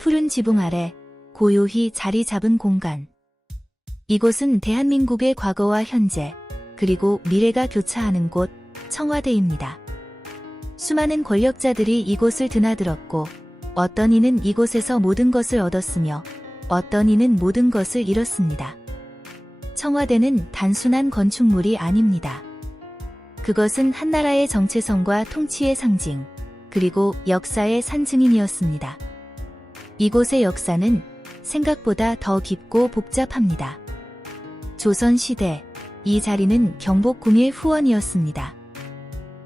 푸른 지붕 아래 고요히 자리 잡은 공간. 이곳은 대한민국의 과거와 현재, 그리고 미래가 교차하는 곳, 청와대입니다. 수많은 권력자들이 이곳을 드나들었고, 어떤 이는 이곳에서 모든 것을 얻었으며, 어떤 이는 모든 것을 잃었습니다. 청와대는 단순한 건축물이 아닙니다. 그것은 한 나라의 정체성과 통치의 상징, 그리고 역사의 산증인이었습니다. 이곳의 역사는 생각보다 더 깊고 복잡합니다. 조선시대, 이 자리는 경복궁의 후원이었습니다.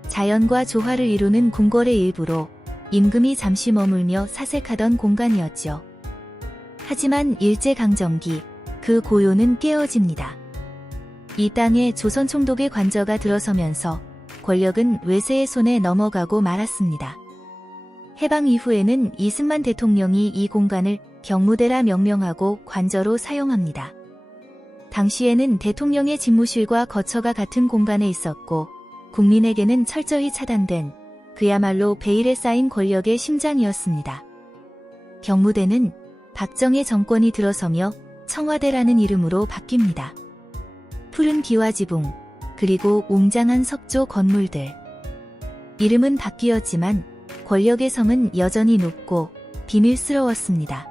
자연과 조화를 이루는 궁궐의 일부로 임금이 잠시 머물며 사색하던 공간이었죠. 하지만 일제강점기, 그 고요는 깨어집니다. 이 땅에 조선 총독의 관저가 들어서면서 권력은 외세의 손에 넘어가고 말았습니다. 해방 이후에는 이승만 대통령이 이 공간을 경무대라 명명하고 관저로 사용합니다. 당시에는 대통령의 집무실과 거처가 같은 공간에 있었고, 국민에게는 철저히 차단된 그야말로 베일에 쌓인 권력의 심장이었습니다. 경무대는 박정희 정권이 들어서며 청와대라는 이름으로 바뀝니다. 푸른 기와 지붕, 그리고 웅장한 석조 건물들. 이름은 바뀌었지만 권력의 성은 여전히 높고 비밀스러웠습니다.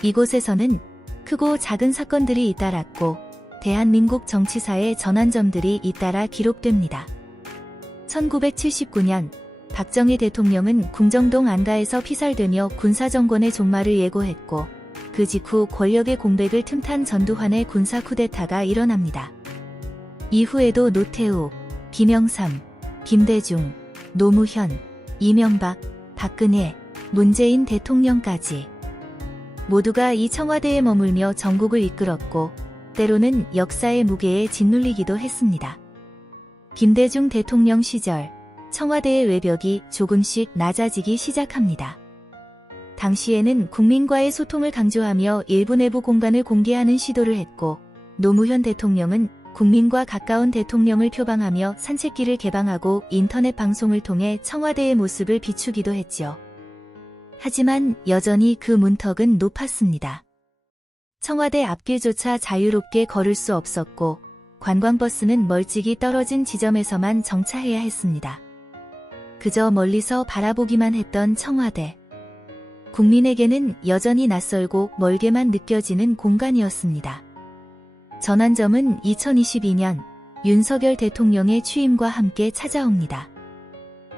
이곳에서는 크고 작은 사건들이 잇따랐고 대한민국 정치사의 전환점들이 잇따라 기록됩니다. 1979년 박정희 대통령은 궁정동 안가에서 피살되며 군사정권의 종말을 예고했고, 그 직후 권력의 공백을 틈탄 전두환의 군사 쿠데타가 일어납니다. 이후에도 노태우, 김영삼, 김대중, 노무현, 이명박, 박근혜, 문재인 대통령까지 모두가 이 청와대에 머물며 전국을 이끌었고, 때로는 역사의 무게에 짓눌리기도 했습니다. 김대중 대통령 시절, 청와대의 외벽이 조금씩 낮아지기 시작합니다. 당시에는 국민과의 소통을 강조하며 일부 내부 공간을 공개하는 시도를 했고, 노무현 대통령은 국민과 가까운 대통령을 표방하며 산책길을 개방하고 인터넷 방송을 통해 청와대의 모습을 비추기도 했죠. 하지만 여전히 그 문턱은 높았습니다. 청와대 앞길조차 자유롭게 걸을 수 없었고, 관광버스는 멀찍이 떨어진 지점에서만 정차해야 했습니다. 그저 멀리서 바라보기만 했던 청와대. 국민에게는 여전히 낯설고 멀게만 느껴지는 공간이었습니다. 전환점은 2022년 윤석열 대통령의 취임과 함께 찾아옵니다.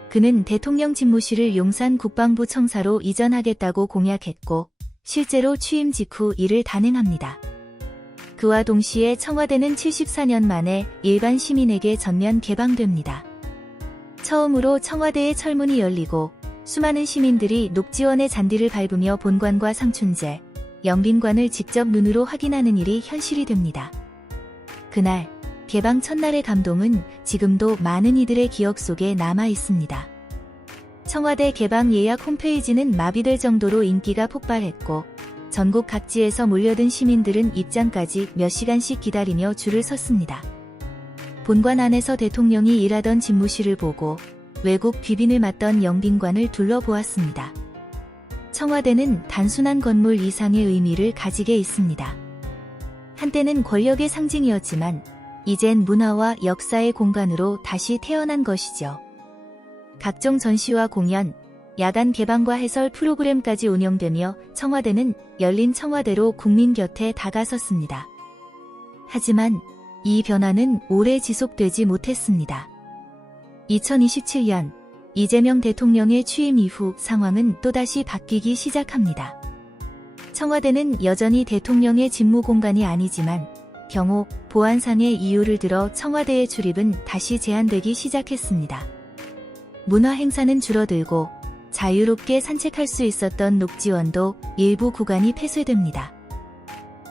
그는 대통령 집무실을 용산 국방부 청사로 이전하겠다고 공약했고, 실제로 취임 직후 이를 단행합니다. 그와 동시에 청와대는 74년 만에 일반 시민에게 전면 개방됩니다. 처음으로 청와대의 철문이 열리고 수많은 시민들이 녹지원의 잔디를 밟으며 본관과 상춘제, 영빈관을 직접 눈으로 확인하는 일이 현실이 됩니다. 그날, 개방 첫날의 감동은 지금도 많은 이들의 기억 속에 남아 있습니다. 청와대 개방 예약 홈페이지는 마비될 정도로 인기가 폭발했고, 전국 각지에서 몰려든 시민들은 입장까지 몇 시간씩 기다리며 줄을 섰습니다. 본관 안에서 대통령이 일하던 집무실을 보고 외국 귀빈을 맡던 영빈관을 둘러보았습니다. 청와대는 단순한 건물 이상의 의미를 가지게 있습니다. 한때는 권력의 상징이었지만 이젠 문화와 역사의 공간으로 다시 태어난 것이죠. 각종 전시와 공연, 야간 개방과 해설 프로그램까지 운영되며 청와대는 열린 청와대로 국민 곁에 다가섰습니다. 하지만 이 변화는 오래 지속되지 못했습니다. 2027년 이재명 대통령의 취임 이후 상황은 또다시 바뀌기 시작합니다. 청와대는 여전히 대통령의 직무 공간이 아니지만 경호, 보안상의 이유를 들어 청와대의 출입은 다시 제한되기 시작했습니다. 문화 행사는 줄어들고 자유롭게 산책할 수 있었던 녹지원도 일부 구간이 폐쇄됩니다.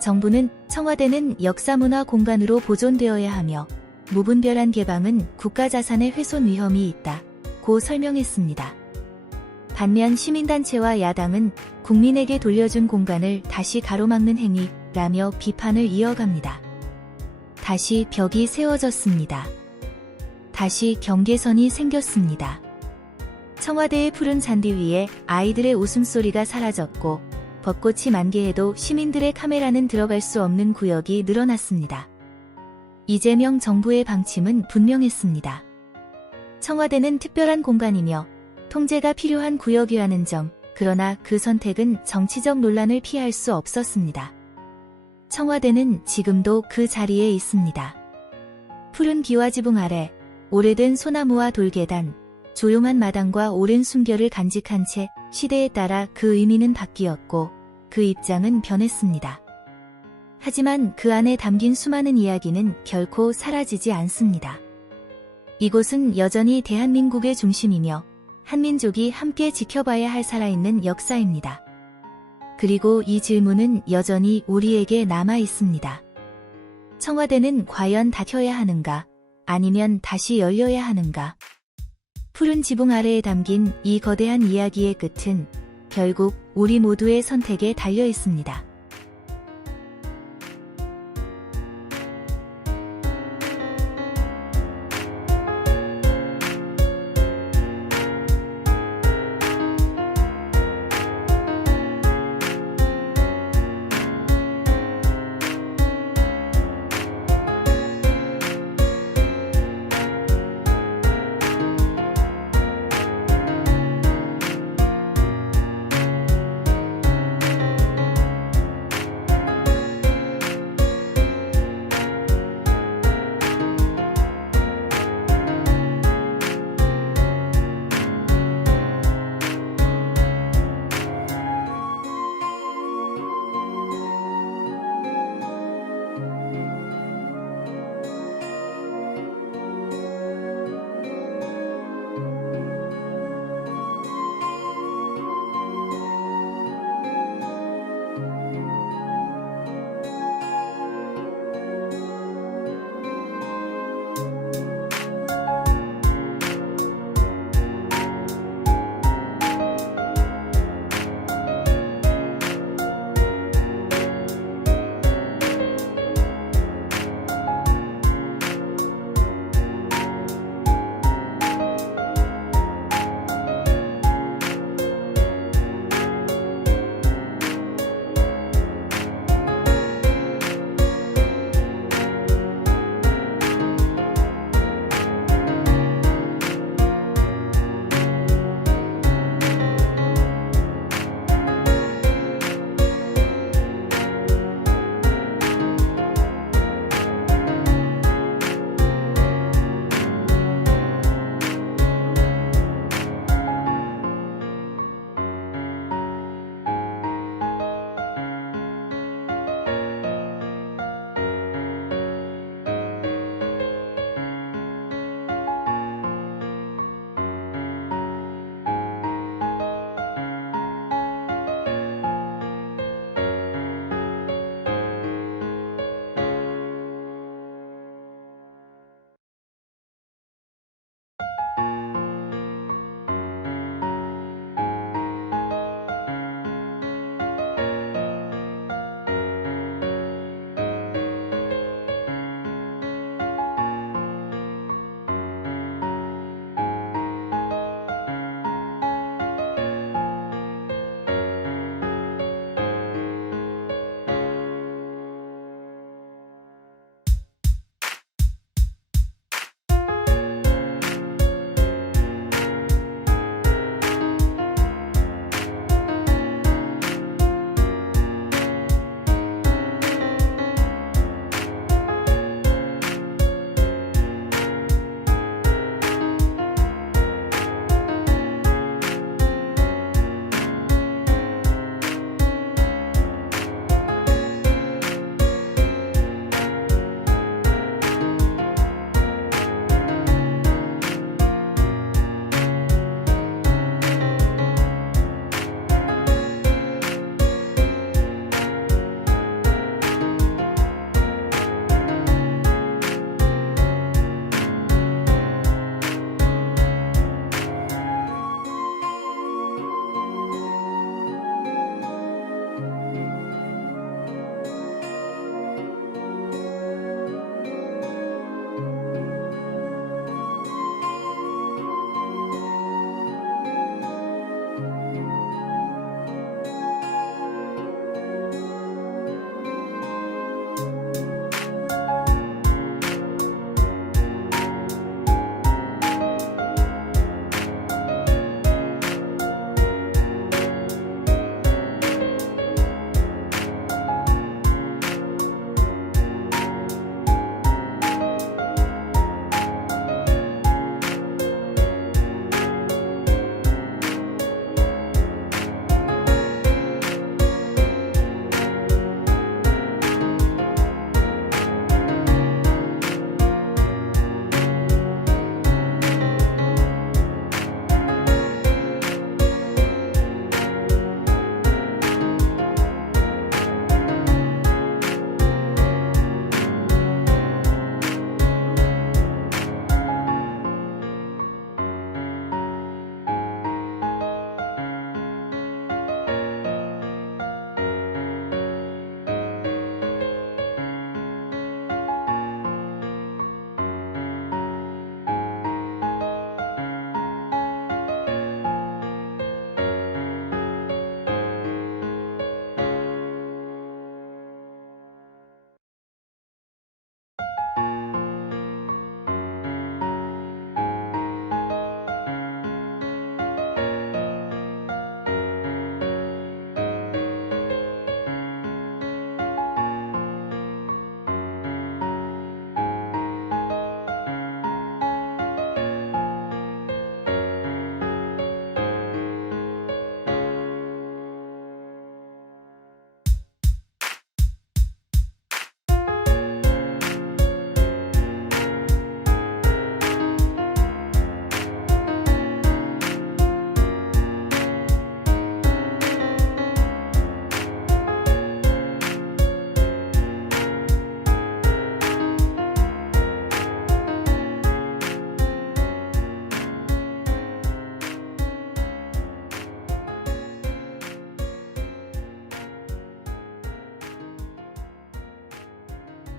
정부는 청와대는 역사문화 공간으로 보존되어야 하며 무분별한 개방은 국가자산의 훼손 위험이 있다고 설명했습니다. 반면 시민단체와 야당은 국민에게 돌려준 공간을 다시 가로막는 행위라며 비판을 이어갑니다. 다시 벽이 세워졌습니다. 다시 경계선이 생겼습니다. 청와대의 푸른 잔디 위에 아이들의 웃음소리가 사라졌고 벚꽃이 만개해도 시민들의 카메라는 들어갈 수 없는 구역이 늘어났습니다. 이재명 정부의 방침은 분명했습니다. 청와대는 특별한 공간이며 통제가 필요한 구역이라는 점, 그러나 그 선택은 정치적 논란을 피할 수 없었습니다. 청와대는 지금도 그 자리에 있습니다. 푸른 기와지붕 아래, 오래된 소나무와 돌계단, 조용한 마당과 오랜 순결을 간직한 채 시대에 따라 그 의미는 바뀌었고 그 입장은 변했습니다. 하지만 그 안에 담긴 수많은 이야기는 결코 사라지지 않습니다. 이곳은 여전히 대한민국의 중심이며 한민족이 함께 지켜봐야 할 살아있는 역사입니다. 그리고 이 질문은 여전히 우리에게 남아 있습니다. 청와대는 과연 닫혀야 하는가? 아니면 다시 열려야 하는가? 푸른 지붕 아래에 담긴 이 거대한 이야기의 끝은 결국 우리 모두의 선택에 달려 있습니다.